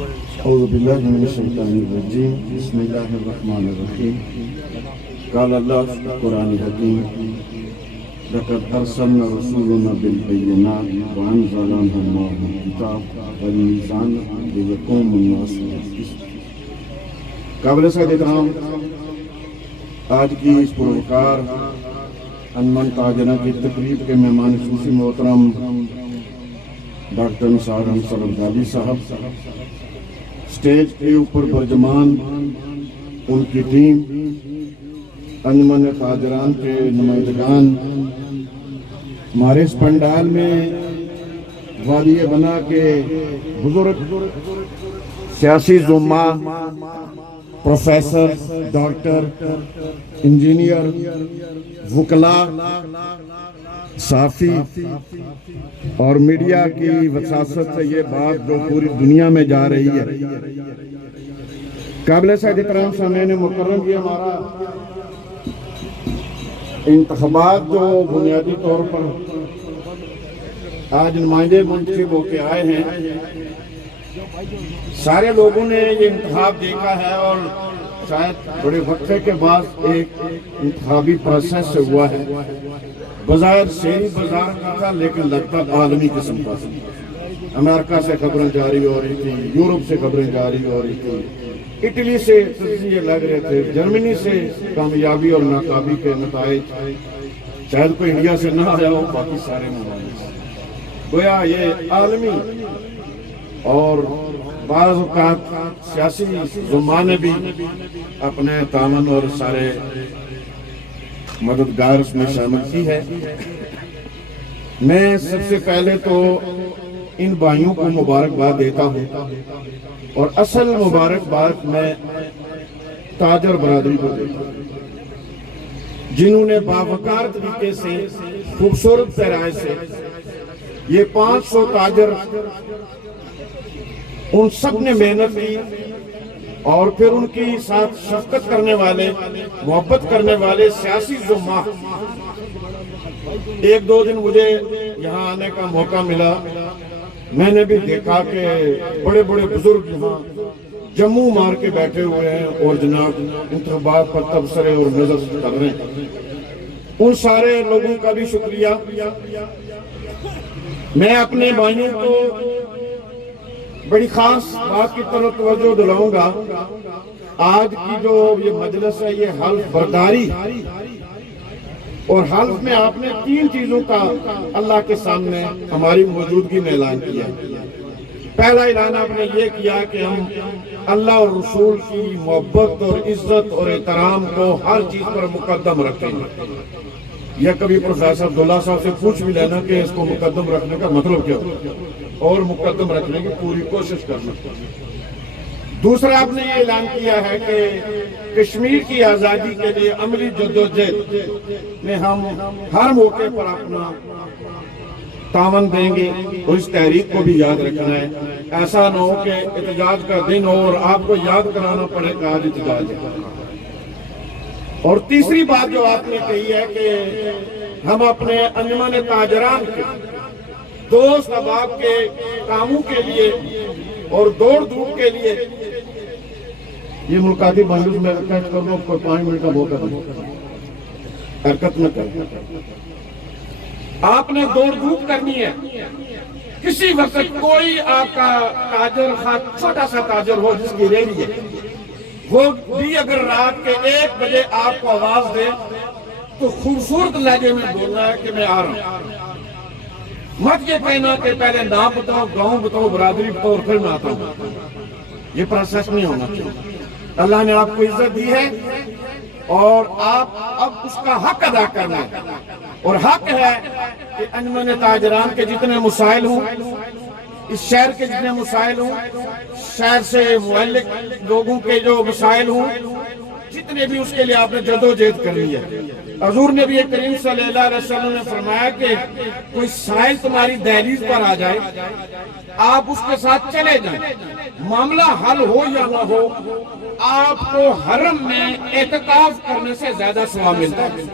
اعوذ باللہ من الشیطان الرجیم بسم اللہ الرحمن الرحیم قال اللہ قرآن حکیم لقد ارسلنا رسولنا بالبینات وانزلنا معهم الکتاب والمیزان لیقوم الناس بالقسط۔ قابل سعادت احترام، آج کی اس پروکار انمن تاجرہ کی تقریب کے مہمان خصوصی محترم ڈاکٹر نثار احمد عبدالی صاحب، اسٹیج کے اوپر برجمان ان کی ٹیم، انجمن تاجران کے نمائندگان، ہمارے اس پنڈال میں وادی بنا کے بزرگ سیاسی زعما، پروفیسر، ڈاکٹر، انجینئر، وکلاء، صحافی اور میڈیا کی وساطت سے یہ بات جو پوری دنیا میں جا رہی ہے۔ قابل سعادت احترام سامعین مکرم، یہ ہمارا انتخابات جو بنیادی طور پر آج نمائندے منتخب ہو کے آئے ہیں، سارے لوگوں نے یہ انتخاب دیکھا ہے اور شاید بڑے وقفے کے بعد ایک انتخابی پروسیس سے ہوا ہے۔ بظاہر شہری بازار کا تھا لیکن لگتا عالمی قسم کا تھا۔ امریکہ سے خبریں جاری ہو رہی تھی، یورپ سے خبریں جاری ہو رہی تھی، اٹلی سے تجزیے لگ رہے تھے، جرمنی سے کامیابی اور ناکامی کے نتائج، شاید کوئی انڈیا سے نہ آیا ہو، باقی سارے ممالک سے۔ گویا یہ عالمی اور بعض اوقات سیاسی زعما نے بھی اپنے تعاون اور سارے مددگار اس میں شامل کی ہے۔ میں سب سے پہلے تو ان بھائیوں کو مبارکباد دیتا ہوں اور اصل مبارکباد میں تاجر برادری کو دیتا ہوں، جنہوں نے باوقار طریقے سے، خوبصورت پیرائی سے یہ 500 تاجر، ان سب نے محنت کی اور پھر ان کی ساتھ شفقت کرنے والے، محبت کرنے والے سیاسی زعما۔ ایک دو دن مجھے یہاں آنے کا موقع ملا، میں نے بھی دیکھا کہ بڑے بڑے بزرگ یہاں جموں مار کے بیٹھے ہوئے ہیں اور جناب انتخابات پر تبصرے اور نظر کر رہے ہیں۔ ان سارے لوگوں کا بھی شکریہ۔ میں اپنے بھائیوں کو بڑی خاص بات کی طرف توجہ دلاؤں گا۔ آج کی جو یہ مجلس ہے، یہ حلف برداری، اور حلف میں آپ نے 3 چیزوں کا اللہ کے سامنے ہماری موجودگی میں اعلان کیا۔ پہلا اعلان آپ نے یہ کیا کہ ہم اللہ اور رسول کی محبت اور عزت اور احترام کو ہر چیز پر مقدم رکھیں گے۔ یا کبھی پروفیسر عبداللہ صاحب سے پوچھ بھی لینا کہ اس کو مقدم رکھنے کا مطلب کیا ہوتا ہے، اور مقدم رکھنے کی پوری کوشش کرنا۔ دوسرا آپ نے یہ اعلان کیا ہے کہ کشمیر کی آزادی کے لیے عملی جدوجہد میں ہم ہر موقع پر اپنا تعاون دیں گے، اور اس تحریک کو بھی یاد رکھنا ہے۔ ایسا نہ ہو کہ احتجاج کا دن ہو اور آپ کو یاد کرانا پڑے کہ آج احتجاج ہے۔ اور تیسری بات جو آپ نے کہی ہے کہ ہم اپنے انجمن تاجران کے دوست احباب کے کاموں کے لیے اور دوڑ دھوپ کے لیے، یہ ملکاتی بندوق میں حرکت کرنا، کوئی 5 منٹ کا موقع دیں، حرکت نہ کرنا۔ آپ نے دوڑ دھوپ کرنی ہے۔ کسی وقت کوئی آپ کا تاجر، چھوٹا سا تاجر ہو جس کی ریڑھی ہے، وہ بھی اگر رات کے 1 بجے آپ کو آواز دے تو خوبصورت لہجے میں بولنا ہے کہ میں آ رہا ہوں۔ مت یہ کہنا کہ پہلے نام بتاؤ، گاؤں بتاؤ، برادری بتاؤ اور پھر میں آتا ہوں۔ یہ پروسیس نہیں ہونا چاہیے۔ اللہ نے آپ کو عزت دی ہے اور آپ اب اس کا حق ادا کرنا ہے، اور حق ہے کہ انجمن تاجران کے جتنے مسائل ہوں، اس شہر کے جتنے مسائل ہوں، شہر سے معلق لوگوں کے جو مسائل ہوں، جتنے بھی، اس کے لیے آپ نے جدوجہد کرنی ہے۔ حضور نبی کریم صلی اللہ علیہ وسلم نے فرمایا کہ کوئی سائل تمہاری دہلیز پر آ جائے، آپ اس کے ساتھ چلے جائیں، معاملہ حل ہو یا نہ ہو، آپ کو حرم میں اعتکاف کرنے سے زیادہ ثواب ملتا ہے،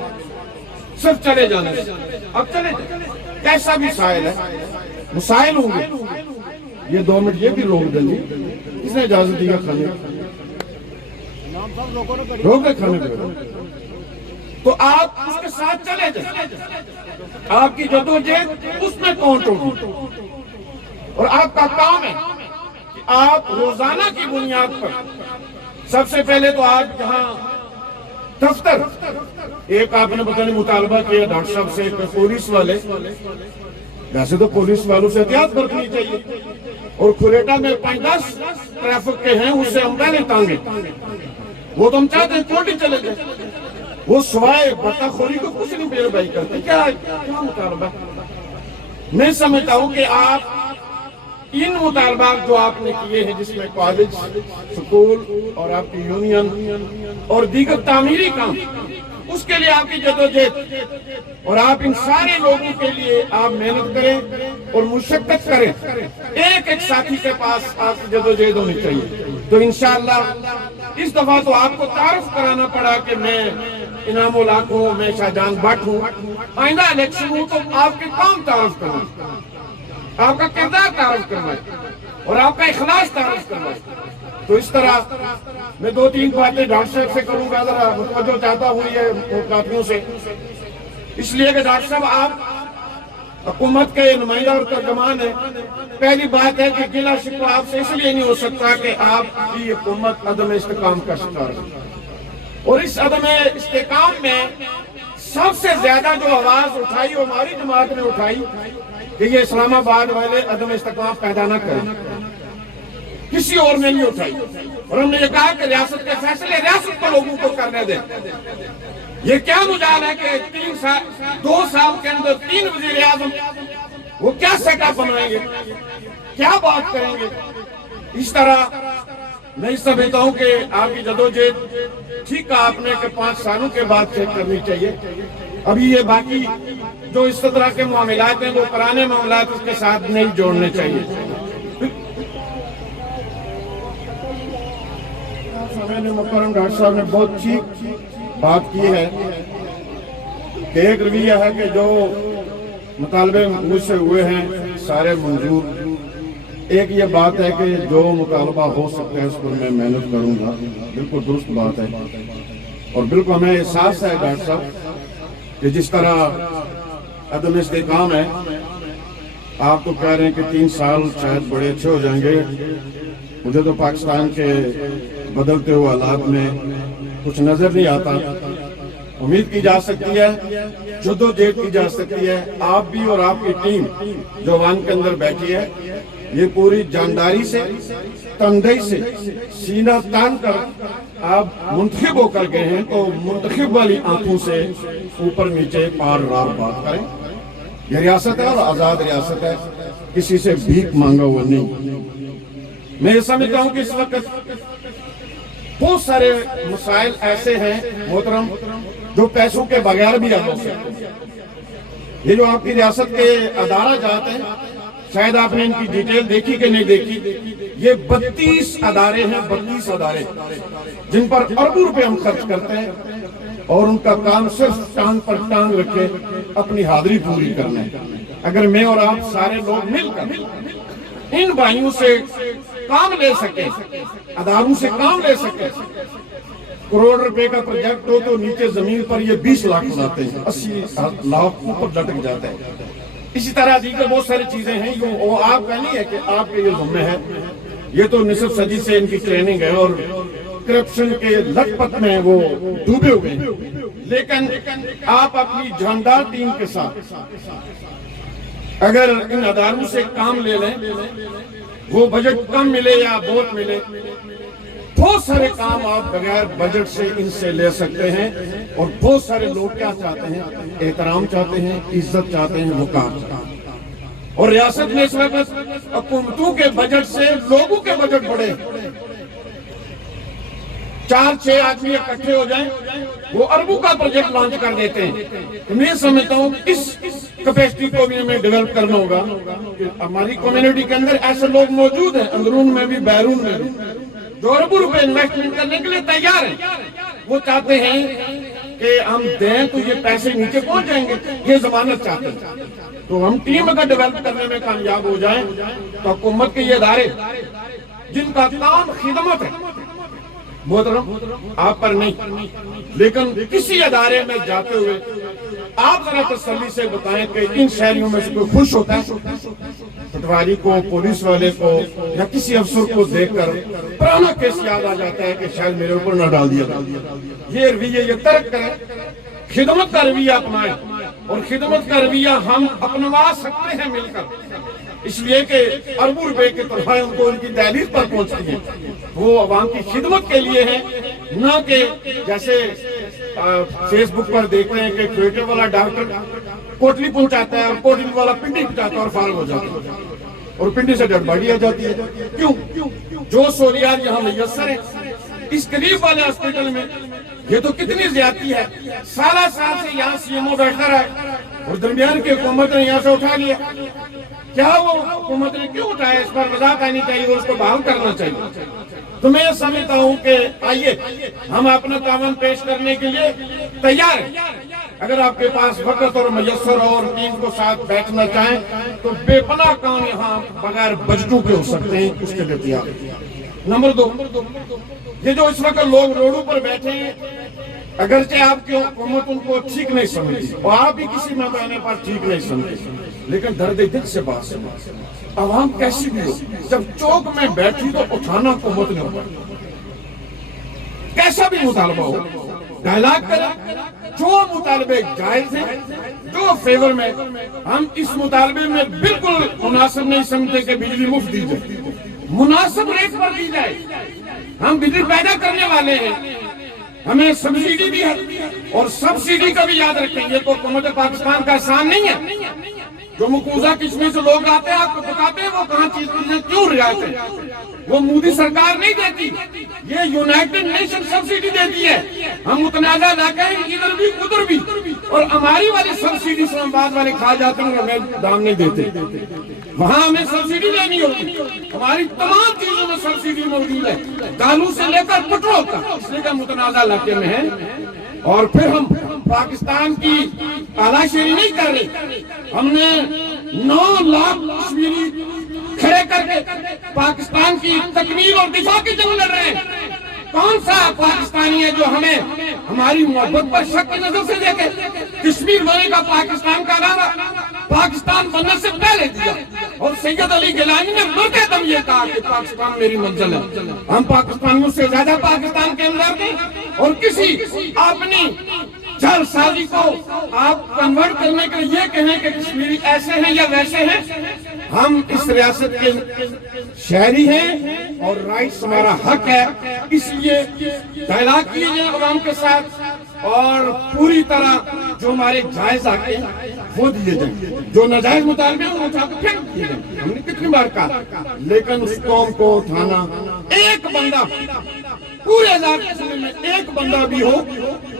صرف چلے جانے سے۔ اب چلے جائیں، کیسا بھی سائل ہے، مسائل ہوں گے، یہ 2 منٹ یہ بھی روک دیں جی، کس نے اجازت دیا کھانے روک دے کھانے کو؟ تو آپ اس کے ساتھ چلے جائیں، آپ کی جدوجہد اس میں کاؤنٹ ہوگی، اور آپ کا کام ہے کہ آپ روزانہ کی بنیاد پر سب سے پہلے تو آپ یہاں دفتر ایک آپ نے پتہ نہیں مطالبہ کیا ڈاکٹر صاحب سے پولیس والے، ویسے تو پولیس والوں سے احتیاط برتنی چاہیے، اور کھریٹا میں 5-10 ٹریفک کے ہیں، اس سے ہم پہلے تانگے، وہ تو ہم چاہتے ہیں کوٹی چلے جائیں، وہ سوائے بتا خوری کو کچھ نہیں بے بھائی کرتے، کیا مطالبہ؟ میں سمجھتا ہوں کہ آپ ان مطالبات جو آپ نے کیے ہیں، جس میں کالج، سکول اور آپ کی یونین اور دیگر تعمیری کام، اس کے لیے آپ کی جدوجہد، اور آپ ان سارے لوگوں کے لیے آپ محنت کریں اور مشقت کریں، ایک ایک ساتھی کے پاس آپ کی جدوجہد ہونی چاہیے۔ تو انشاءاللہ اس دفعہ تو آپ کو تعارف کرانا پڑا کہ میں انعام الحق ہوں، میں شاہجہان بٹ ہوں، آئندہ الیکشن ہوں تو آپ کے کام تعارف کرنا، آپ کا کردار تعارف کرنا ہے اور آپ کا اخلاص تعارف کرنا ہے۔ تو اس طرح میں 2-3 باتیں ڈاکٹر صاحب سے کروں گا، ذرا متوجہ چاہتا ہوں یہ کافیوں سے، اس لیے کہ ڈاکٹر صاحب آپ حکومت کے نمائندہ اور ترجمان ہیں۔ پہلی بات ہے کہ گلہ شکوہ آپ سے اس لیے نہیں ہو سکتا کہ آپ کی حکومت عدم استحکام کا شکار ہے، اور اس عدم استحکام میں سب سے زیادہ جو آواز اٹھائی وہ ہماری جماعت نے اٹھائی کہ یہ اسلام آباد والے عدم استحکام پیدا نہ کریں، کسی اور نے نہیں اٹھائی، اور ہم نے یہ کہا کہ ریاست کے فیصلے ریاست کو لوگوں کو کرنے دیں۔ یہ کیا مجال ہے کہ 2 سال کے اندر 3 وزیر اعظم، وہ کیا سیٹ اپ بنائیں گے، کیا بات کریں گے؟ اس طرح میں سمجھتا ہوں کہ آپ کی جدوجہد ٹھیک کہا آپ نے کہ 5 سالوں کے بعد چیک کرنی چاہیے۔ ابھی یہ باقی جو اس طرح کے معاملات ہیں وہ پرانے معاملات اس کے ساتھ نہیں جوڑنے چاہیے۔ مکرم ڈاکٹر صاحب نے بہت ٹھیک بات کی ہے کہ ایک رویہ ہے کہ جو مطالبے مجھ سے ہوئے ہیں سارے منظور، ایک یہ بات ہے کہ جو مطالبہ ہو سکتا ہے اس پر میں محنت کروں گا، بالکل درست بات ہے، اور بالکل ہمیں احساس ہے ڈاکٹر صاحب کہ جس طرح عدم استحکام ہے، آپ تو کہہ رہے ہیں کہ 3 سال شاید بڑے اچھے ہو جائیں گے، مجھے تو پاکستان کے بدلتے ہوئے حالات میں کچھ نظر نہیں آتا۔ امید کی جا سکتی ہے، جدوجہد کی جا سکتی ہے، آپ بھی اور آپ کی ٹیم جو وان کے اندر بیٹھی ہے، یہ پوری جانداری سے، تندئی سے، سینہ تان کر آپ منتخب ہو کر گئے ہیں، تو منتخب والی آنکھوں سے اوپر نیچے پار رار بات کریں۔ یہ ریاست ہے اور آزاد ریاست ہے، کسی سے بھیک مانگا ہوا نہیں۔ میں یہ سمجھتا ہوں کہ اس وقت بہت سارے مسائل ایسے ہیں محترم جو پیسوں کے بغیر بھی حل ہو سکتے ہیں۔ یہ جو آپ کی ریاست کے ادارہ جات ہیں، شاید آپ نے ان کی ڈیٹیل دیکھی کہ نہیں دیکھی، یہ 32 ادارے ہیں، 32 ادارے جن پر اربوں روپے ہم خرچ کرتے ہیں، اور ان کا کام صرف ٹانگ پر ٹانگ رکھے اپنی حاضری پوری کرنا ہے۔ اگر میں اور آپ سارے لوگ مل کر ان بھائیوں سے کام لے سکیں، اداروں سے کام لے سکیں، کروڑ روپے کا پروجیکٹ ہو تو نیچے زمین پر یہ 20 لاکھ بناتے ہیں، 80 لاکھ اوپر لٹک جاتے ہیں۔ اسی طرح دیگر بہت ساری چیزیں ہیں، وہ آپ کا نہیں ہے کہ آپ کے یہ ذمہ ہے، یہ تو نصف صدی سے ان کی ٹریننگ ہے اور کرپشن کے لٹ پٹ میں وہ ڈوبے ہوئے ہیں، لیکن آپ اپنی جاندار ٹیم کے ساتھ اگر ان اداروں سے کام لے لیں، وہ بجٹ کم ملے یا بہت ملے، بہت سارے کام آپ بغیر بجٹ سے ان سے لے سکتے ہیں، اور بہت سارے لوگ کیا چاہتے ہیں؟ احترام چاہتے ہیں، عزت چاہتے ہیں، وقار چاہتے ہیں۔ اور ریاست میں اس وقت حکومتوں کے بجٹ سے لوگوں کے بجٹ بڑے، 4-6 آدمی اکٹھے ہو جائیں وہ اربوں کا پروجیکٹ لانچ کر دیتے ہیں۔ میں سمجھتا ہوں اس کیپیسٹی کو بھی ہمیں ڈیولپ کرنا ہوگا کہ ہماری کمیونٹی کے اندر ایسے لوگ موجود ہیں، اندرون میں بھی بیرون میں بھی، جو اربوں روپے انویسٹمنٹ کرنے کے لیے تیار ہیں۔ وہ چاہتے ہیں کہ ہم دیں تو یہ پیسے نیچے پہنچ جائیں گے، یہ ضمانت چاہتے ہیں۔ تو ہم ٹیم اگر ڈیولپ کرنے میں کامیاب ہو جائیں تو حکومت کے یہ ادارے جن کا کام خدمت ہے، محترم آپ پر نہیں، لیکن کسی ادارے میں جاتے ہوئے آپ ذرا تسلی سے بتائیں کہ ان شہریوں میں سے کوئی خوش ہوتا ہے؟ پٹواری کو، پولیس والے کو یا کسی افسر کو دیکھ کر پرانا کیس یاد آ جاتا ہے کہ شاید میرے اوپر نہ ڈال دیا تھا؟ یہ رویہ یہ ترک کریں، خدمت کا رویہ اپنائیں، اور خدمت کا رویہ ہم اپنوا سکتے ہیں مل کر، اس لیے کہ اربوں روپے کی تنخواہیں ان کو ان کی دہلیز پر پہنچتی ہیں، وہ عوام کی خدمت کے لیے ہیں، نہ کہ جیسے فیس بک پر دیکھ رہے ہیں کہ کوئٹے والا ڈاکٹر کوٹلی پہنچاتا ہے اور کوٹلی والا پنڈی پہنچاتا ہے اور فارغ ہو جاتا ہے، اور پنڈی سے ڈیڈ باڈی آ جاتی ہے۔ کیوں؟ جو سہولیات یہاں میسر ہیں اس قریب والے ہاسپٹل میں، یہ تو کتنی زیادتی ہے، سالہ سال سے یہاں سی ایم او بیٹھا رہا ہے اور درمیان کی حکومت نے یہاں سے اٹھا لیا۔ کیا وہ حکومت نے کیوں اٹھایا؟ اس پر وضاحت آنی چاہیے، اس کو بحال کرنا چاہیے۔ تو میں یہ سمجھتا ہوں کہ آئیے ہم اپنا تعاون پیش کرنے کے لیے تیار ہیں۔ اگر آپ کے پاس وقت اور میسر اور ٹیم کو ساتھ بیٹھنا چاہیں تو بے پناہ کام یہاں بغیر بجٹوں کے ہو سکتے ہیں، اس کے لیے تیار ہیں۔ نمبر 2، یہ جو اس وقت لوگ روڈوں پر بیٹھے ہیں، اگرچہ آپ کی حکومت ان کو ٹھیک نہیں سمجھتی اور آپ بھی کسی مقام پر ٹھیک نہیں سمجھتے، لیکن درد دل سے بات سمجھتے، عوام کیسی بھی ہو جب چوک میں بیٹھی تو اٹھانا حکومت نے ہوگا، کیسا بھی مطالبہ ہو ڈائلاگ کریں، جو مطالبے جائز ہیں، جو فیور میں، ہم اس مطالبے میں بالکل مناسب نہیں سمجھتے کہ بجلی مفت دی جائے، مناسب ریٹ پر دی جائے۔ ہم بجلی پیدا کرنے والے ہیں، ہمیں سبسیڈی بھی ہے، اور سبسیڈی کا بھی یاد رکھیں، یہ تو حکومت پاکستان کا احسان نہیں ہے۔ جو مقوضہ قسمیں سے لوگ آتے ہیں آپ کو بتاتے ہیں وہ کہاں چیزیں کیوں رعایت ہے، وہ مودی سرکار نہیں دیتی، یہ یونائٹڈ نیشن سبسیڈی دیتی ہے۔ ہم متنازع علاقے ہیں ادھر بھی ادھر بھی، اور ہماری والی سبسیڈی اسلام آباد والے کھا جاتے ہیں اور ہمیں دام نہیں دیتے، وہاں ہمیں سبسیڈی لینی ہوتی، ہماری تمام چیزوں میں سبسیڈی موجود ہے، دالو سے لے کر پٹرول تک، اس لیے کہ متنازع علاقے میں ہے۔ اور پھر ہم پاکستان کی اعلیٰ شیری نہیں کر رہے، ہم نے 9 لاکھ کشمیری کھڑے کر کے پاکستان کی تکمیل اور دفاع کی جنگ لڑ رہے ہیں۔ کون سا پاکستانی ہے جو ہمیں ہماری محبت پر شک کی نظر سے دیکھے؟ کشمیر بنے کا پاکستان کا نعرہ پاکستان بننے سے پہلے دیا، اور سید علی گیلانی نے مرتے دم یہ کہا کہ پاکستان میری منزل ہے۔ ہم پاکستانیوں سے زیادہ پاکستان کے اندر تھے، اور کسی اپنی چار سازی کو آپ کنورٹ کرنے کے لیے یہ کہیں کہ کشمیری ایسے ہیں یا ویسے ہیں، ہم اس ریاست کے شہری ہیں اور رائٹس ہمارا حق ہے، اس لیے ڈائلاگ کیے جائیں عوام کے ساتھ، اور پوری طرح جو ہمارے جائز حق ہیں وہ دیے جائیں، جو ناجائز مطالبے ہیں وہ اٹھا کے پھینک دیے جائیں۔ ہم نے کتنی بار کہا، لیکن اس قوم کو اٹھانا، ایک بندہ پورے 1000 قسم میں ایک بندہ بھی ہو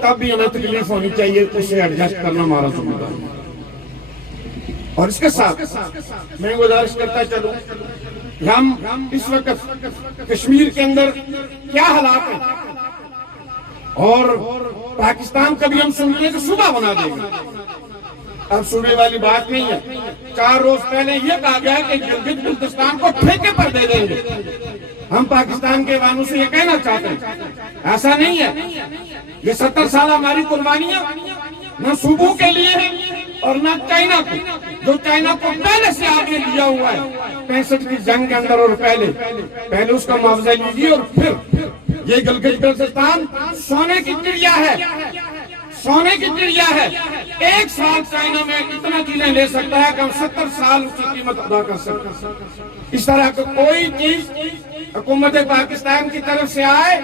تب بھی ہمیں تکلیف ہونی چاہیے، اسے ایڈجسٹ کرنا ہمارا ذمہ داری ہے۔ اور اس کے ساتھ میں گزارش کرتا چلوں کہ ہم اس وقت کشمیر کے اندر کیا حالات ہیں، اور پاکستان کا بھی ہم سنتے ہیں کہ صوبہ بنا دیں گے، اب صوبے والی بات نہیں ہے۔ 4 روز پہلے یہ کہا گیا کہ گلگت بلتستان کو ٹھیکے پر دے دیں گے۔ ہم پاکستان کے عواموں سے یہ کہنا چاہتے ہیں ایسا نہیں ہے، یہ 70 سال ہماری قربانیاں نہ صوبوں کے لیے ہیں اور نہ چائنا کو، جو چائنا کو پہلے سے آگے دیا ہوا ہے 65 کی جنگ کے اندر، اور پہلے اس کا معاوضہ لیجیے، اور پھر یہ گلگت بلتستان سونے کی چڑیا ہے، سونے کی چڑیا ہے۔ 1 سال چائنا میں اتنا چیزیں لے سکتا ہے کہ ہم 70 سال اس کی قیمت ادا کر سکتے ہیں۔ اس طرح کا کوئی چیز حکومت پاکستان کی طرف سے آئے،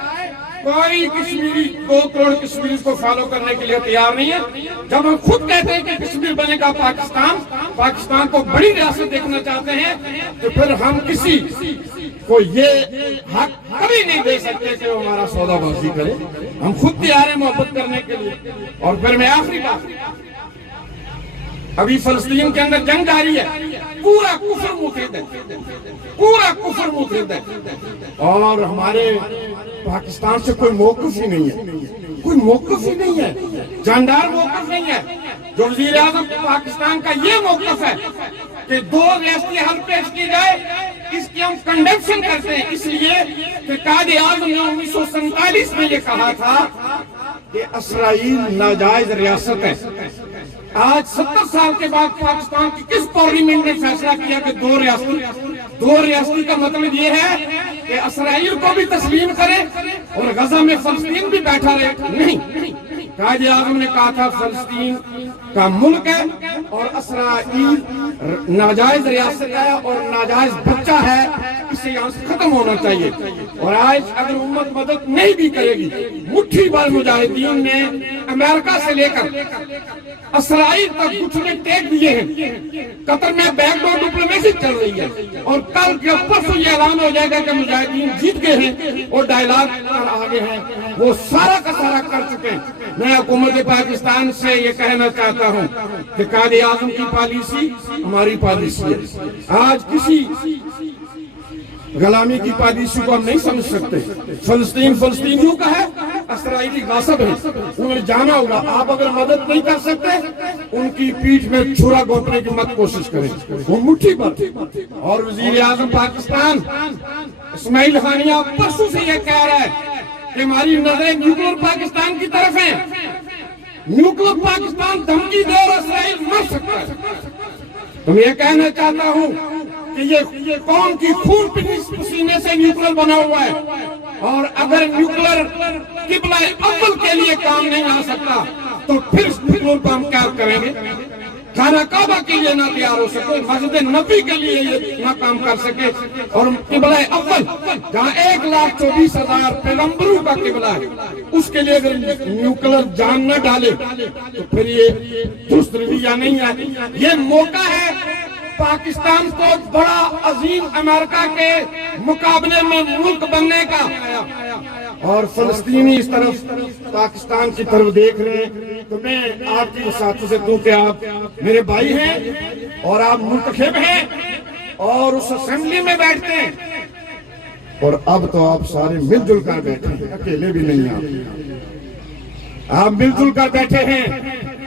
کوئی کشمیری 2 کروڑ کشمیری کو فالو کرنے کے لیے تیار نہیں ہے۔ جب ہم خود کہتے ہیں کہ کشمیر بنے گا پاکستان کو بڑی ریاست دیکھنا چاہتے ہیں، تو پھر ہم کسی کو یہ حق کبھی نہیں دے سکتے کہ وہ ہمارا سودا بازی کرے۔ ہم خود تیار ہیں محبت کرنے کے لیے۔ اور پھر میں آخری بات، ابھی فلسطین کے اندر جنگ جاری ہے، پورا کفر متحد ہے، پورا کفر متحد ہے، اور ہمارے پاکستان سے کوئی موقف ہی نہیں ہے۔ کوئی موقف ہی نہیں ہے، جاندار موقف نہیں ہے۔ جو وزیر اعظم پاکستان کا یہ موقف ہے کہ 2 ریاستی حل پیش کی جائے، اس کی ہم کنڈیمشن کرتے ہیں، اس لیے کہ قائد اعظم نے 1947 میں یہ کہا تھا کہ اسرائیل ناجائز ریاست ہے۔ آج 70 سال کے بعد پاکستان کی کس پارلیمنٹ نے فیصلہ کیا کہ 2 ریاستی کا مطلب یہ ہے کہ اسرائیل کو بھی تسلیم کرے اور غزہ میں فلسطین بھی بیٹھا رہے؟ نہیں، قائد اعظم نے کہا تھا فلسطین کا ملک ہے اور اسرائیل ناجائز ریاست ہے اور ناجائز بچہ ہے، اسے یہاں سے ختم ہونا چاہیے۔ اور آج اگر امت مدد نہیں بھی کرے گی، مٹھی بھر مجاہدین نے امریکہ سے لے کر اسرائیل تک گھٹنے ٹیک دیے ہیں۔ قطر میں بیک ڈور ڈپلومیسی چل رہی ہے اور کل کے پرسوں یہ اعلان ہو جائے گا کہ مجاہدین جیت گئے ہیں اور ڈائلاگ پر آگے ہیں، وہ سارا کا سارا کر چکے ہیں۔ میں حکومت پاکستان سے یہ کہنا چاہتا ہوں کہ قائد اعظم کی پالیسی ہماری پالیسی ہے۔ آج کسی غلامی کی پالیسی کو ہم نہیں سمجھ سکتے۔ فلسطینیوں کا ہے، اسرائیلی غاصب ہے، انہیں جانا ہوگا۔ آپ اگر مدد نہیں کر سکتے، ان کی پیٹھ میں چھرا گھونپنے کی مت کوشش کریں، وہ مٹھی پر۔ اور وزیر اعظم پاکستان اسماعیل خانیہ پرسوں سے یہ کہہ رہا ہے کہ ہماری نظریں نیوکلیر پاکستان کی طرف ہیں۔ نیوکلیر پاکستان دھمکی دے اور اسرائیل مر سکتا ہے۔ تو میں یہ کہنا چاہتا ہوں کہ یہ قوم کی خون پسینے سے نیوکلیر بنا ہوا ہے، اور اگر نیوکلیر قبلہ اول کے لیے کام نہیں آ سکتا تو پھر اس نیوکلیر کو ہم کیا کریں گے؟ خانہ کعبہ کے لیے نہ تیار ہو سکے، مسجد نبی کے لیے یہ نہ کام کر سکے، اور قبلہ اول جہاں 1,24,000 پیغمبروں کا قبلہ ہے، اس کے لیے اگر نیوکلیر جان نہ ڈالے تو پھر یہ درست رویہ نہیں ہے۔ یہ موقع ہے پاکستان کو بڑا عظیم امریکہ کے مقابلے میں ملک بننے کا، اور فلسطینی اس طرف پاکستان کی طرف دیکھ رہے ہیں۔ تو میں آپ کی وساطت سے دوں کہ آپ میرے بھائی ہیں اور آپ منتخب ہیں اور اس اسمبلی میں بیٹھتے ہیں، اور اب تو آپ سارے مل جل کر بیٹھے ہیں، اکیلے بھی نہیں، آپ مل جل کر بیٹھے ہیں۔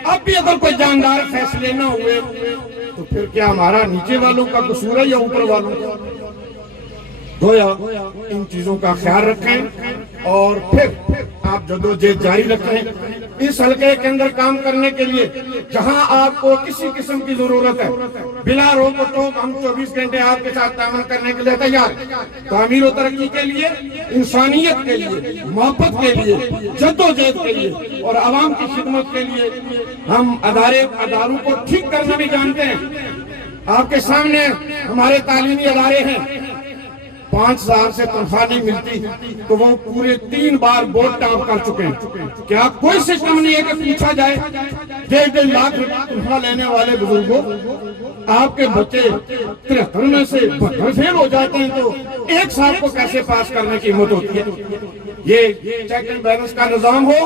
اب بھی اگر کوئی جاندار فیصلے نہ ہوئے تو پھر کیا ہمارا نیچے والوں کا قصور ہے یا اوپر والوں کا؟ گویا ان چیزوں کا خیال رکھیں اور پھر آپ جدوجہد جاری رکھیں۔ اس حلقے کے اندر کام کرنے کے لیے جہاں آپ کو کسی قسم کی ضرورت ہے، بلا روک ٹوک ہم 24 گھنٹے آپ کے ساتھ تعاون کرنے کے لیے تیار ہیں۔ تعمیر و ترقی کے لیے، انسانیت کے لیے، محبت کے لیے، جدوجہد کے لیے اور عوام کی خدمت کے لیے ہم اداروں کو ٹھیک کرنا بھی جانتے ہیں۔ آپ کے سامنے ہمارے تعلیمی ادارے ہیں، 5,000 سے تنخواہ نہیں ملتی تو وہ پورے 3 بار بورڈ ٹاپ کر چکے ہیں۔ کیا کوئی سسٹم نہیں ہے کہ پوچھا جائے 1.5 لاکھ تنخواہ لینے والے بزرگوں، آپ کے بچے 73 میں سے 72 فیل ہو جاتے ہیں تو 1 سال کو کیسے پاس کرنے کی ہمت ہوتی ہے؟ یہ چیک اینڈ بیلنس کا نظام ہو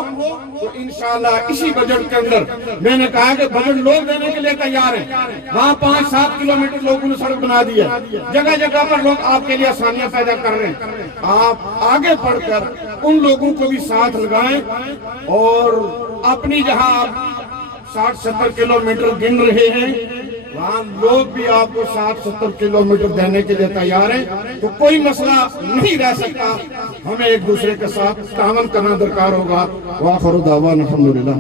تو انشاءاللہ اسی بجٹ کے اندر میں نے کہا کہ بجٹ لوگ دینے کے لیے تیار ہیں۔ وہاں 5-7 کلومیٹر لوگوں نے سڑک بنا دی ہے، جگہ جگہ پر لوگ آپ کے لیے آسانیاں پیدا کر رہے ہیں۔ آپ آگے بڑھ کر ان لوگوں کو بھی ساتھ لگائیں اور اپنی جہاں 60-70 کلومیٹر گن رہے ہیں وہاں لوگ بھی آپ کو 60-70 کلومیٹر دینے کے لیے تیار ہیں۔ تو کوئی مسئلہ نہیں رہ سکتا، ہمیں ایک دوسرے کے ساتھ تعاون کرنا درکار ہوگا۔ وآخر دعوانا الحمدللہ۔